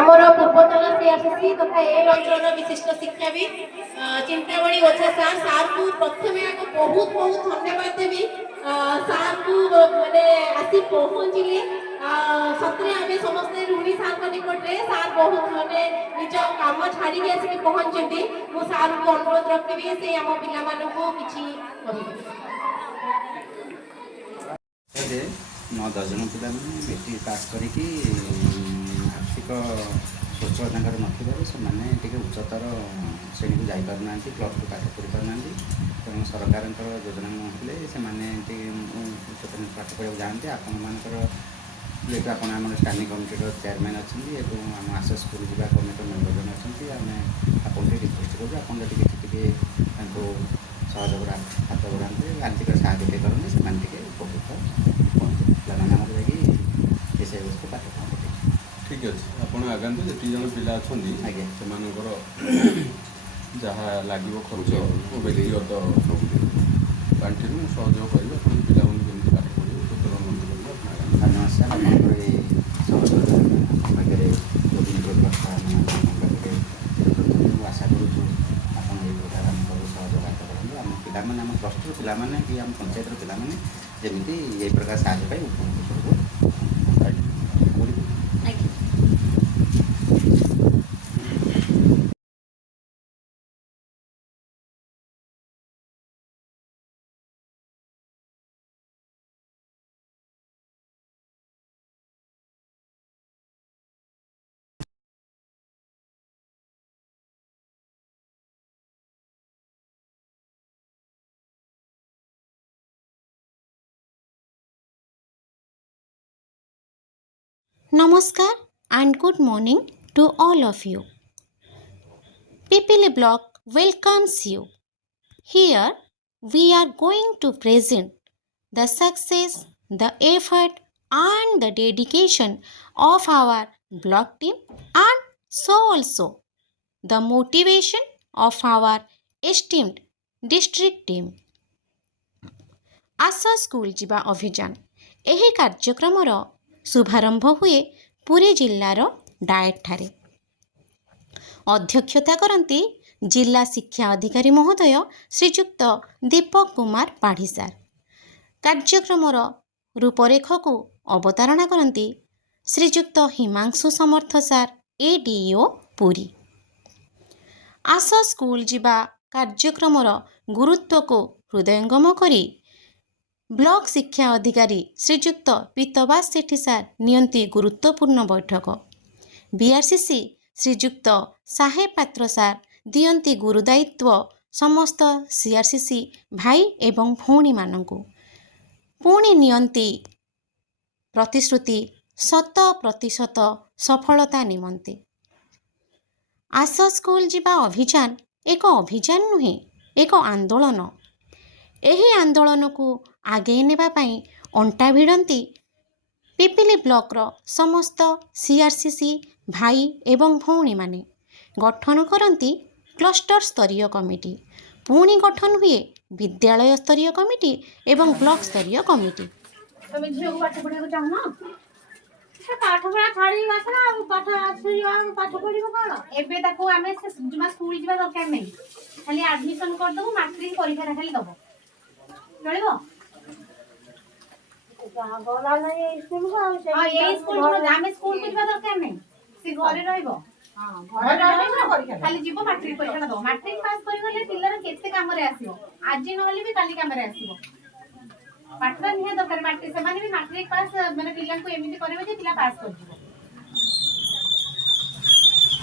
आमर पूर्वतन सीआरसीसी तथा ए अंचल विशिष्ट शिक्षाविद चिंतामणि ओझा सार सार को प्रथम बहुत बहुत धन्यवाद देवी सार को मैंने आसी पहुँचले सतरे आम समस्ते ऋणी सार निकट में सार बहुत मैंने निज कम छाड़ी आसिक पहुँचती मुझे सार को अनुरोध रखी से आम पिला किसी कहे 9-10 जन पिला मेट्रिक पास करके आर्थिक स्वच्छता नथिबार से उच्चतर श्रेणी को जापार ना प्लस टू पाठ पढ़ी पारना तेणु सरकार योजना नए से उच्चतर पाठ पढ़ा जाते आपण मानकर जेहतु आप स्टांडिंग कमिटी चेयरमैन अच्छा आम आशा स्कूल जावा कमिटी मेम्बर जन अच्छा आम आपको रिक्वेस्ट करूँ आप सहयोग हाथ बढ़ाते आर्थिक साहय करते से उपकृत पाने से पाठ पढ़े ठीक अच्छे आप आगामी जी जन पिला अच्छा से जहाँ लगे खर्च व्यक्तिगत सब पांठि सहयोग कर पिला पाठ पढ़े धन्यवाद सर आपंकर पाखे आशा करूँ आप प्रकार सहयोग हाथ बढ़ाते आम पाने आम प्लस टू पाने कि आम पंचायत पाने जमी ये प्रकार साहय पाई उपकृत Namaskar and good morning to all of you. Pipili Block welcomes you. Here we are going to present the success, the effort and the dedication of our block team and so also the motivation of our esteemed district team. Asha school जीवा अभियान एही कार्यक्रमर शुभारंभ हुए Puri जिल्लार diet ठारे अध्यक्षता करती जिला शिक्षा अधिकारी महोदय श्रीजुक्त दीपक कुमार पाढ़ी सार कार्यक्रमर रूपरेख को अवतारणा करती श्रीजुक्त हिमांशु समर्थ सार एडीओ पुरी आशा स्कूल जीवा कार्यक्रमर गुरुत्व को हृदयंगम करी ब्लॉक शिक्षा अधिकारी श्रीजुक्त पीतवास सेठी सार नियंती गुरुत्वपूर्ण बैठक बीआरसीसी श्रीजुक्त साहेब पात्र सार दियंती गुरुदायित्व समस्त सीआरसीसी भाई एवं भौणी मानकु पुणी नियंती प्रतिश्रुति 100% सफलता निमंते आशा स्कूल जीवा अभियान एक अभियान नुहे एक आंदोलन एही आंदोलन को आगे नेबा पाई अंटा भिड़ंती पिपिली ब्लॉक रो समस्त सीआरसीसी भाई एवं भौणी माने गठन करती क्लस्टर स्तरीय कमिटी पुणी गठन हुए विद्यालय स्तरीय कमिटी एवं ब्लॉक स्तरीय कमिटी तुम झील को पाठ पढ़ा चाहो ना पाठ पढ़ा छाड़ी आसना पाठ पाठ पढ़िबो कोन एबे ताको आमे जमा स्कूल जीवा दरकार नै खाली एडमिशन कर दबो मैट्रिक परीक्षा खाली दबो चलिबो गला नै स्कूल को हां ये स्कूल को आमे स्कूल को जीवा दरकार नै से घरे रहइबो हां घरे रहइबो परीक्षा खाली जीवो मैट्रिक परीक्षा दबो मैट्रिक पास करि गले पिल्लर केते काम रे आसीबो आज नहले भी काली काम रे आसीबो पाठरा निहे दरकार मैट्रिक से माने भी मैट्रिक पास माने पिल्ला को एमिति करबे जे पिल्ला पास कर जीवो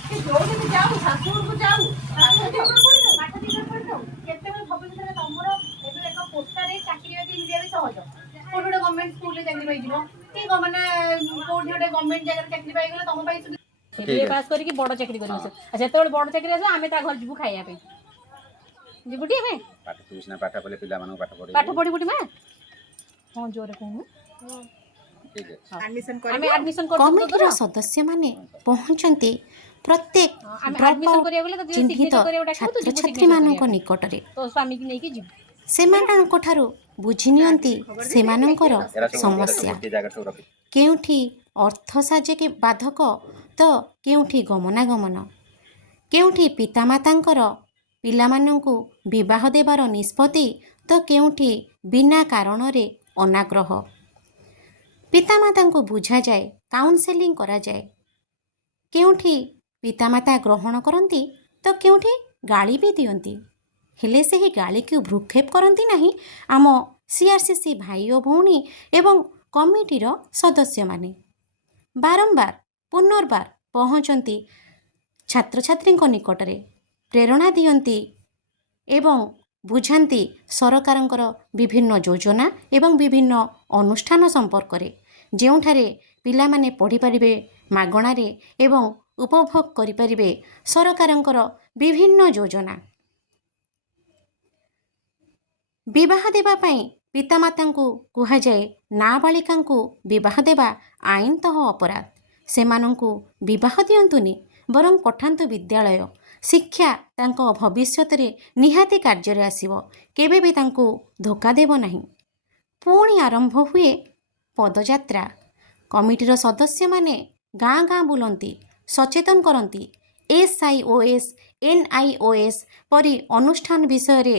कि जोर के जाऊ सासुर को जाऊ पाठ दिकर पढ़ दो केते बेर भविष्य रे तमरो एबे एक पोस्टर रे चाकरी बाकी मिलिया भी सहज कोठोडे गवर्नमेंट स्कूल रे चाकरी पाई जीवो कि माने कोठोडे गवर्नमेंट जगह चाकरी पाई गेले तम पाई बीए पास करी कि बड़ चाकरी करियो अच्छा जेते बड़ चाकरी आसे आमे ता घर जीवु खाइया पे जीवुटी हमें पाठ ट्यूशन पाठ पले पिला मानु पाठ पढ़ी बुटी मां हां जोरे कहू ठीक है एडमिशन कमिटीर सदस्य माने पहुंचंती प्रत्येक चिन्हित छात्र छात्री मानक निकटरे तो स्वामी की लेके जीव सेमानक ठारू बुझी नियंती सेमानकर समस्या केउठी अर्थ साजे के बाधक ତ କେଉଁଠି ଗମନାଗମନ, କେଉଁଠି ପିତାମାତାଙ୍କର ପିଲାମାନଙ୍କୁ ବିବାହ ଦେବାର ନିଷ୍ପତ୍ତି ତ କେଉଁଠି ବିନା କାରଣରେ ଅନାଗ୍ରହ। ପିତାମାତାଙ୍କୁ ବୁଝାଯାଏ, କାଉନସେଲିଂ କରାଯାଏ। କେଉଁଠି ପିତାମାତା ଗ୍ରହଣ କରନ୍ତି ତ କେଉଁଠି ଗାଳି ବି ଦିଅନ୍ତି। ହେଲେ ସେହି ଗାଳିକୁ ଭ୍ରୂକ୍ଷେପ କରନ୍ତି ନାହିଁ ଆମ CRCC ଭାଇ ଓ ଭଉଣୀ ଏବଂ କମିଟିର ସଦସ୍ୟମାନେ। ବାରମ୍ବାର ପୁନର୍ବାର ପହଞ୍ଚନ୍ତି ଛାତ୍ରଛାତ୍ରୀଙ୍କ ନିକଟରେ, ପ୍ରେରଣା ଦିଅନ୍ତି ଏବଂ ବୁଝାନ୍ତି ସରକାରଙ୍କର ବିଭିନ୍ନ ଯୋଜନା ଏବଂ ବିଭିନ୍ନ ଅନୁଷ୍ଠାନ ସମ୍ପର୍କରେ, ଯେଉଁଠାରେ ପିଲାମାନେ ପଢ଼ିପାରିବେ ମାଗଣାରେ ଏବଂ ଉପଭୋଗ କରିପାରିବେ ସରକାରଙ୍କର ବିଭିନ୍ନ ଯୋଜନା। ବିବାହ ଦେବା ପାଇଁ ପିତାମାତାଙ୍କୁ କୁହାଯାଏ, ନାବାଳିକାଙ୍କୁ ବିବାହ ଦେବା ଆଇନତଃ ଅପରାଧ। ସେମାନଙ୍କୁ ବିବାହ ଦିଅନ୍ତୁନି, ବରଂ ପଠାନ୍ତୁ ବିଦ୍ୟାଳୟ। ଶିକ୍ଷା ତାଙ୍କ ଭବିଷ୍ୟତରେ ନିହାତି କାର୍ଯ୍ୟରେ ଆସିବ, କେବେ ବି ତାଙ୍କୁ ଧୋକା ଦେବ ନାହିଁ। ପୁଣି ଆରମ୍ଭ ହୁଏ ପଦଯାତ୍ରା। କମିଟିର ସଦସ୍ୟମାନେ ଗାଁ ଗାଁ ବୁଲନ୍ତି, ସଚେତନ କରନ୍ତି। SIOS, NIOS ପରି ଅନୁଷ୍ଠାନ ବିଷୟରେ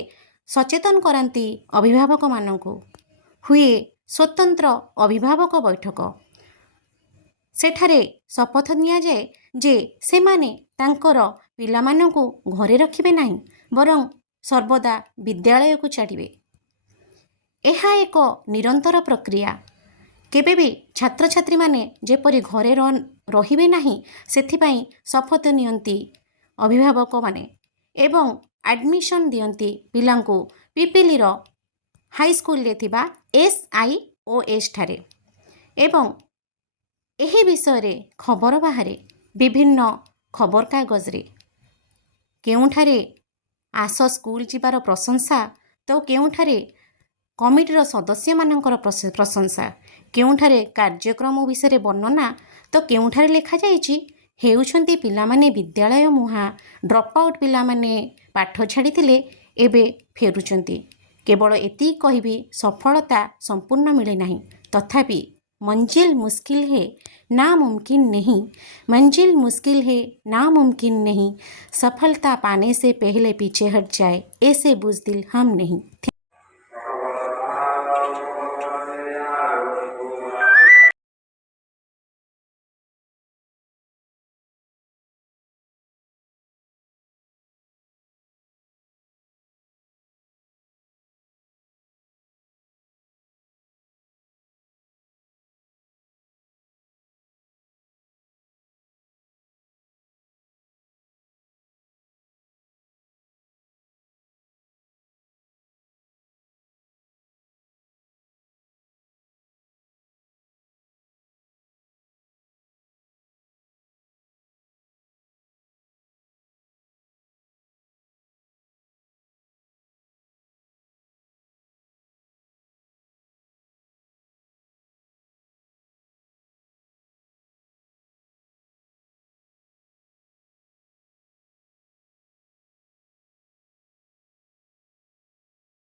ସଚେତନ କରାନ୍ତି ଅଭିଭାବକମାନଙ୍କୁ। ହୁଏ ସ୍ୱତନ୍ତ୍ର ଅଭିଭାବକ ବୈଠକ। ସେଠାରେ ଶପଥ ନିଆଯାଏ ଯେ ସେମାନେ ତାଙ୍କର ପିଲାମାନଙ୍କୁ ଘରେ ରଖିବେ ନାହିଁ, ବରଂ ସର୍ବଦା ବିଦ୍ୟାଳୟକୁ ଛାଡ଼ିବେ। ଏହା ଏକ ନିରନ୍ତର ପ୍ରକ୍ରିୟା। କେବେ ବି ଛାତ୍ରଛାତ୍ରୀମାନେ ଯେପରି ଘରେ ରହିବେ ନାହିଁ, ସେଥିପାଇଁ ଶପଥ ନିଅନ୍ତି ଅଭିଭାବକମାନେ ଏବଂ ଆଡ଼ମିସନ୍ ଦିଅନ୍ତି ପିଲାଙ୍କୁ ପିପିଲିର ହାଇସ୍କୁଲରେ ଥିବା SIOS ଠାରେ। ଏବଂ ଏହି ବିଷୟରେ ଖବର ବାହାରେ ବିଭିନ୍ନ ଖବରକାଗଜରେ। କେଉଁଠାରେ ଆସ ସ୍କୁଲ ଯିବାର ପ୍ରଶଂସା ତ କେଉଁଠାରେ କମିଟିର ସଦସ୍ୟମାନଙ୍କର ପ୍ରଶଂସା, କେଉଁଠାରେ କାର୍ଯ୍ୟକ୍ରମ ବିଷୟରେ ବର୍ଣ୍ଣନା ତ କେଉଁଠାରେ ଲେଖାଯାଇଛି ହେଉଛନ୍ତି ପିଲାମାନେ ବିଦ୍ୟାଳୟ ମୁହାଁ, ଡ୍ରପ୍ ଆଉଟ୍ ପିଲାମାନେ ପାଠ ଛାଡ଼ିଥିଲେ ଏବେ ଫେରୁଛନ୍ତି। କେବଳ ଏତିକି କହିବି, ସଫଳତା ସମ୍ପୂର୍ଣ୍ଣ ମିଳେ ନାହିଁ, ତଥାପି मंजिल मुश्किल है नामुमकिन नहीं, मंजिल मुश्किल है नामुमकिन नहीं, सफलता पाने से पहले पीछे हट जाए ऐसे बुज़दिल हम नहीं।